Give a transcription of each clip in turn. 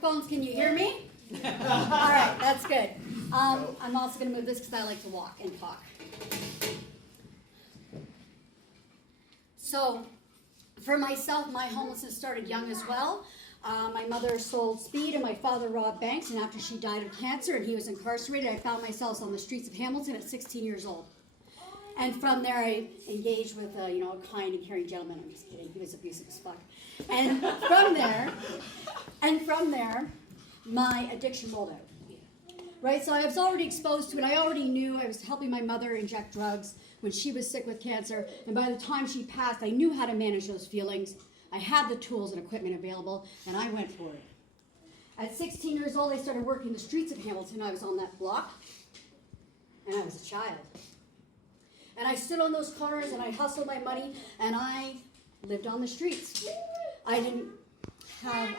Phones, can you hear me? All right, that's good. I'm also going to move this because I like to walk and talk. So, for myself, my homelessness started young as well. My mother sold speed and my father robbed banks, and after she died of cancer and he was incarcerated, I found myself on the streets of Hamilton at 16 years old. And from there, I engaged with a kind and caring gentleman. I'm just kidding. He was abusive as fuck. And from there, my addiction rolled out. Right? So I was already exposed to it. I already knew I was helping my mother inject drugs when she was sick with cancer. And by the time she passed, I knew how to manage those feelings. I had the tools and equipment available, and I went for it. At 16 years old, I started working the streets of Hamilton. I was on that block, and I was a child. And I stood on those corners, and I hustled my money, and I lived on the streets. I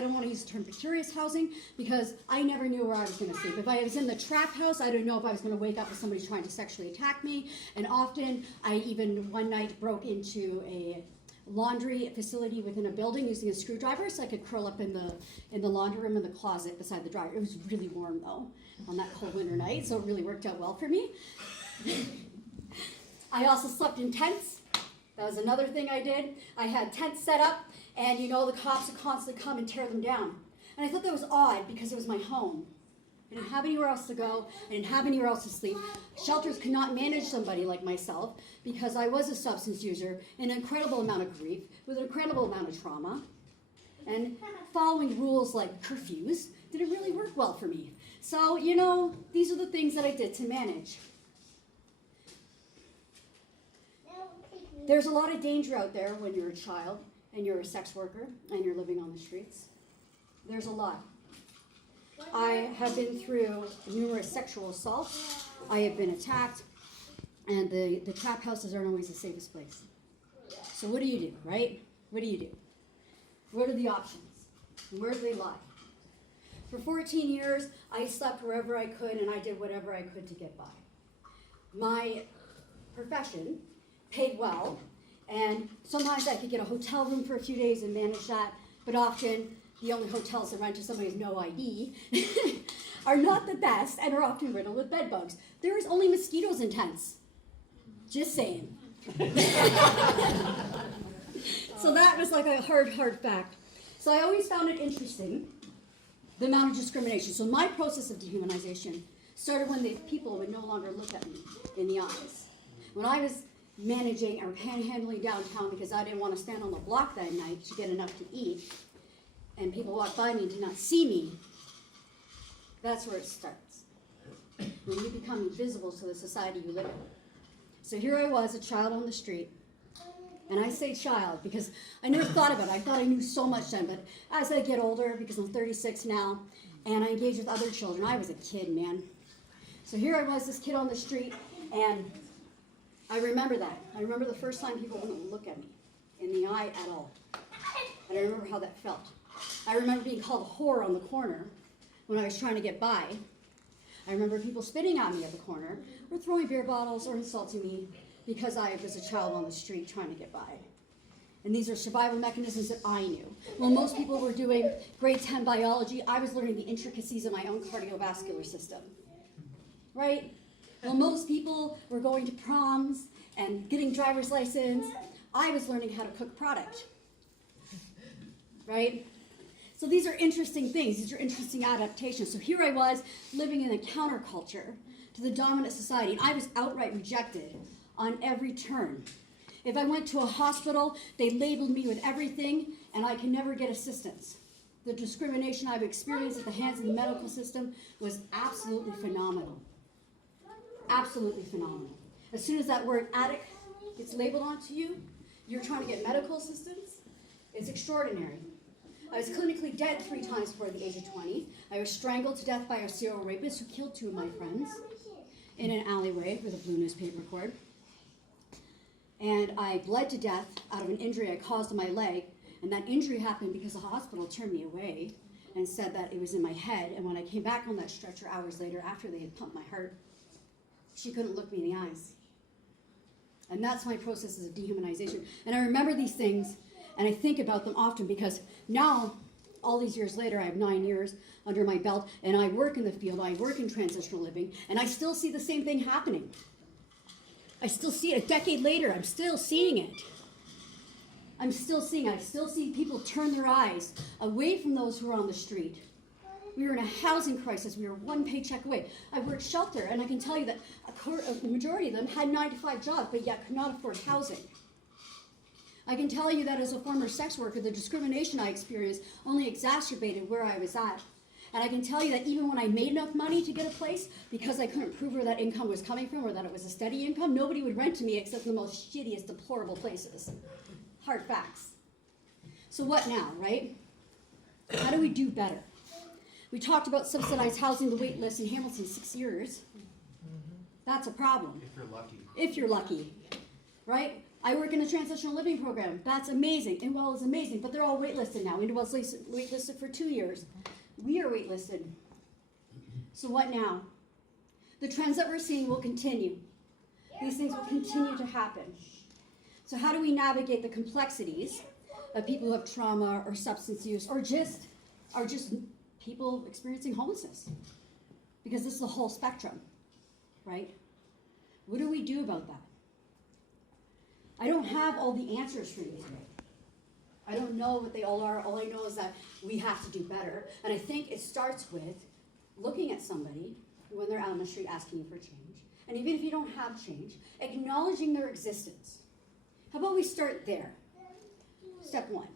don't want to use the term precarious housing, because I never knew where I was going to sleep. If I was in the trap house, I didn't know if I was going to wake up with somebody trying to sexually attack me. And often, I even one night broke into a laundry facility within a building using a screwdriver so I could curl up in the laundry room in the closet beside the dryer. It was really warm, though, on that cold winter night, so it really worked out well for me. I also slept in tents. That was another thing I did. I had tents set up, and the cops would constantly come and tear them down. And I thought that was odd because it was my home. I didn't have anywhere else to go. I didn't have anywhere else to sleep. Shelters could not manage somebody like myself because I was a substance user, an incredible amount of grief, with an incredible amount of trauma. And following rules like curfews didn't really work well for me. So, these are the things that I did to manage. There's a lot of danger out there when you're a child and you're a sex worker and you're living on the streets. There's a lot. I have been through numerous sexual assaults. I have been attacked, and the trap houses aren't always the safest place. So what do you do, right? What do you do? What are the options? Where do they lie? For 14 years, I slept wherever I could, and I did whatever I could to get by. My profession paid well, and sometimes I could get a hotel room for a few days and manage that, but often the only hotels that rent to somebody with no ID are not the best and are often riddled with bed bugs. There is only mosquitoes in tents. Just saying. So that was like a hard fact. So I always found it interesting, the amount of discrimination. So my process of dehumanization started when the people would no longer look at me in the eyes. When I was managing or panhandling downtown because I didn't want to stand on the block that night to get enough to eat, and people walked by me and did not see me, that's where it starts. When you become invisible to the society you live in. So here I was, a child on the street, and I say child because I never thought about it. I thought I knew so much then, but as I get older, because I'm 36 now, and I engage with other children, I was a kid, man. So here I was, this kid on the street, and I remember that. I remember the first time people wouldn't look at me in the eye at all. And I remember how that felt. I remember being called a whore on the corner when I was trying to get by. I remember people spitting at me at the corner, or throwing beer bottles, or insulting me because I was a child on the street trying to get by. And these are survival mechanisms that I knew. While most people were doing grade 10 biology, I was learning the intricacies of my own cardiovascular system. Right? While most people were going to proms and getting driver's license, I was learning how to cook product. Right? So these are interesting things. These are interesting adaptations. So here I was living in a counterculture to the dominant society, and I was outright rejected on every turn. If I went to a hospital, they labeled me with everything, and I could never get assistance. The discrimination I've experienced at the hands of the medical system was absolutely phenomenal. Absolutely phenomenal. As soon as that word addict gets labeled onto you, you're trying to get medical assistance, it's extraordinary. I was clinically dead 3 times before the age of 20. I was strangled to death by a serial rapist who killed 2 of my friends in an alleyway with a blue newspaper cord. And I bled to death out of an injury I caused to my leg, and that injury happened because the hospital turned me away and said that it was in my head, and when I came back on that stretcher hours later after they had pumped my heart, she couldn't look me in the eyes. And that's my processes of dehumanization. And I remember these things, and I think about them often because now all these years later, I have 9 years under my belt, and I work in the field, I work in transitional living, and I still see the same thing happening. I still see it. A decade later, I'm still seeing it. I still see people turn their eyes away from those who are on the street. We were in a housing crisis. We were one paycheck away. I worked shelter, and I can tell you that a majority of them had 9-to-5 jobs, but yet could not afford housing. I can tell you that as a former sex worker, the discrimination I experienced only exacerbated where I was at. And I can tell you that even when I made enough money to get a place, because I couldn't prove where that income was coming from or that it was a steady income, nobody would rent to me except the most shittiest, deplorable places. Hard facts. So what now, right? How do we do better? We talked about subsidized housing, the wait list in Hamilton, 6 years. That's a problem. If you're lucky. If you're lucky, right? I work in a transitional living program. That's amazing. Indwell is amazing, but they're all waitlisted now. Indwell's waitlisted for 2 years. We are waitlisted. So what now? The trends that we're seeing will continue. These things will continue to happen. So how do we navigate the complexities of people who have trauma or substance use or just people experiencing homelessness? Because this is the whole spectrum, right? What do we do about that? I don't have all the answers for you today. I don't know what they all are. All I know is that we have to do better. And I think it starts with looking at somebody when they're out on the street asking you for change. And even if you don't have change, acknowledging their existence. How about we start there? Step 1.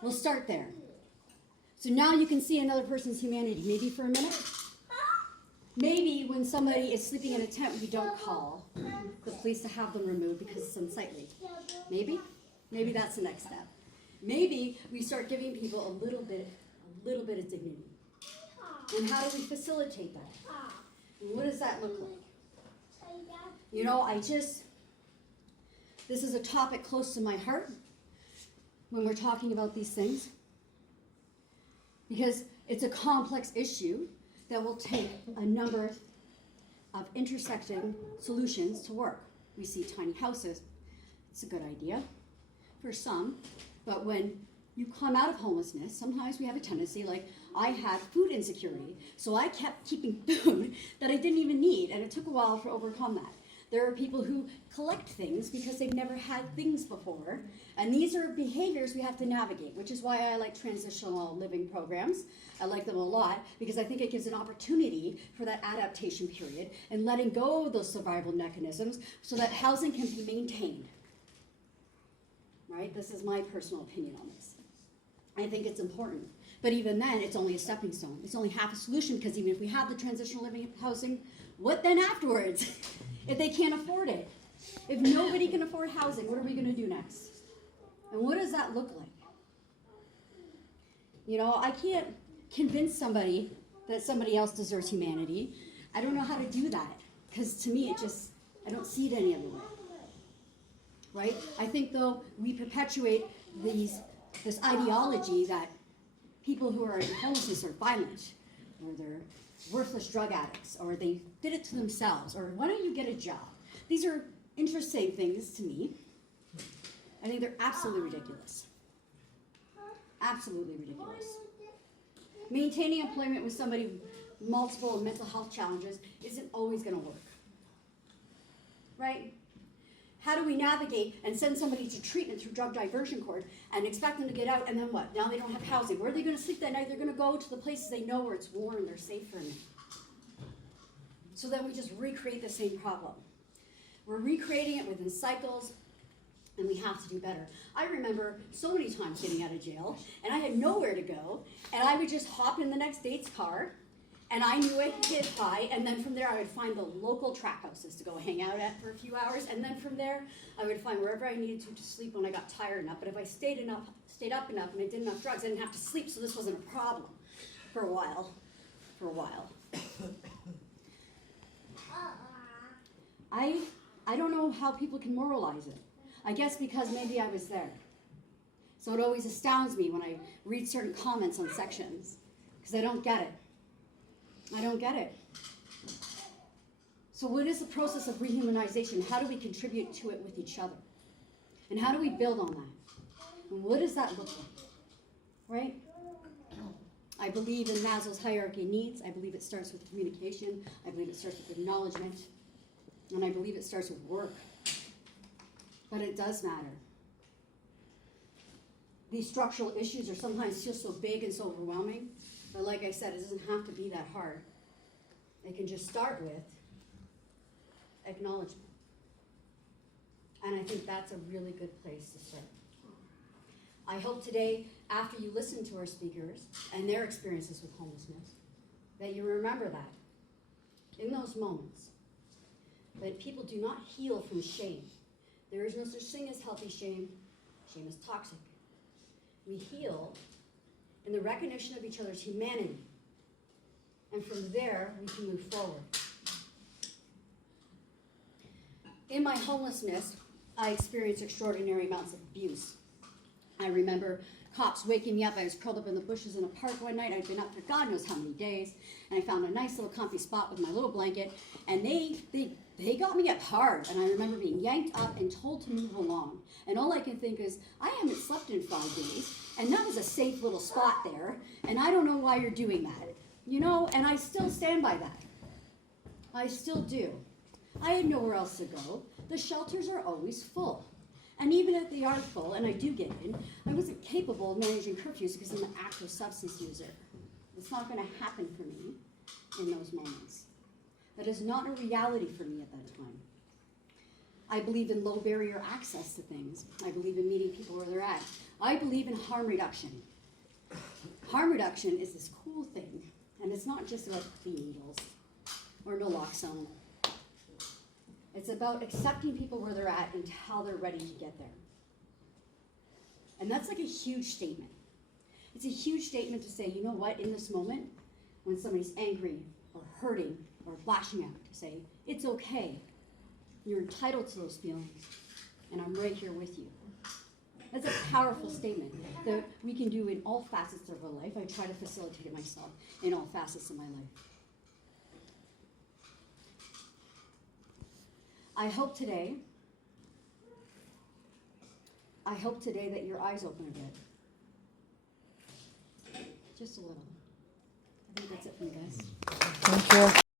We'll start there. So now you can see another person's humanity, maybe for a minute. Maybe when somebody is sleeping in a tent, we don't call the police to have them removed because it's unsightly. Maybe? Maybe that's the next step. Maybe we start giving people a little bit of dignity. And how do we facilitate that? And what does that look like? You know, this is a topic close to my heart when we're talking about these things, because it's a complex issue that will take a number of intersecting solutions to work. We see tiny houses. It's a good idea for some, but when you come out of homelessness, sometimes we have a tendency, like I had food insecurity, so I kept keeping food that I didn't even need, and it took a while to overcome that. There are people who collect things because they've never had things before, and these are behaviors we have to navigate, which is why I like transitional living programs. I like them a lot because I think it gives an opportunity for that adaptation period and letting go of those survival mechanisms so that housing can be maintained. Right? This is my personal opinion on this. I think it's important. But even then, it's only a stepping stone. It's only half a solution, because even if we have the transitional living housing, what then afterwards? If they can't afford it? If nobody can afford housing, what are we going to do next? And what does that look like? You know, I can't convince somebody that somebody else deserves humanity. I don't know how to do that, because to me, I don't see it any other way. Right? I think, though, we perpetuate this ideology that people who are in homelessness are violent, or they're worthless drug addicts, or they did it to themselves, or why don't you get a job? These are interesting things to me. I think they're absolutely ridiculous. Absolutely ridiculous. Maintaining employment with somebody with multiple mental health challenges isn't always going to work. Right? How do we navigate and send somebody to treatment through drug diversion court and expect them to get out, and then what? Now they don't have housing. Where are they going to sleep that night? They're going to go to the places they know where it's warm, they're safe for them. So then we just recreate the same problem. We're recreating it within cycles, and we have to do better. I remember so many times getting out of jail, and I had nowhere to go, and I would just hop in the next date's car, and I knew I could get by, and then from there I would find the local track houses to go hang out at for a few hours, and then from there I would find wherever I needed to sleep when I got tired enough. But if I stayed up enough and I did enough drugs, I didn't have to sleep, so this wasn't a problem for a while. I don't know how people can moralize it. I guess because maybe I was there. So it always astounds me when I read certain comments on sections, because I don't get it. I don't get it. So what is the process of rehumanization? How do we contribute to it with each other? And how do we build on that? And what does that look like? right? I believe in Maslow's hierarchy of needs. I believe it starts with communication. I believe it starts with acknowledgement. And I believe it starts with work. But it does matter. These structural issues are sometimes just so big and so overwhelming. But like I said, it doesn't have to be that hard. It can just start with acknowledgement. And I think that's a really good place to start. I hope today, after you listen to our speakers and their experiences with homelessness, that you remember that in those moments, that people do not heal from shame. There is no such thing as healthy shame. Shame is toxic. We heal in the recognition of each other's humanity. And from there, we can move forward. In my homelessness, I experienced extraordinary amounts of abuse. I remember cops waking me up. I was curled up in the bushes in a park one night. I'd been up for God knows how many days, and I found a nice little comfy spot with my little blanket, and they got me up hard, and I remember being yanked up and told to move along. And all I can think is, I haven't slept in 5 days, and that was a safe little spot there, and I don't know why you're doing that. You know, and I still stand by that. I still do. I had nowhere else to go. The shelters are always full. And even if they are full, and I do get in, I wasn't capable of managing curfews because I'm an active substance user. It's not going to happen for me in those moments. That is not a reality for me at that time. I believe in low barrier access to things. I believe in meeting people where they're at. I believe in harm reduction. Harm reduction is this cool thing, and it's not just about clean needles or naloxone. It's about accepting people where they're at until they're ready to get there. And that's like a huge statement. It's a huge statement to say, you know what, in this moment, when somebody's angry or hurting or lashing out, to say, it's okay. You're entitled to those feelings, and I'm right here with you. That's a powerful statement that we can do in all facets of our life. I try to facilitate it myself in all facets of my life. I hope today that your eyes open a bit. Just a little. I think that's it for you guys. Thank you.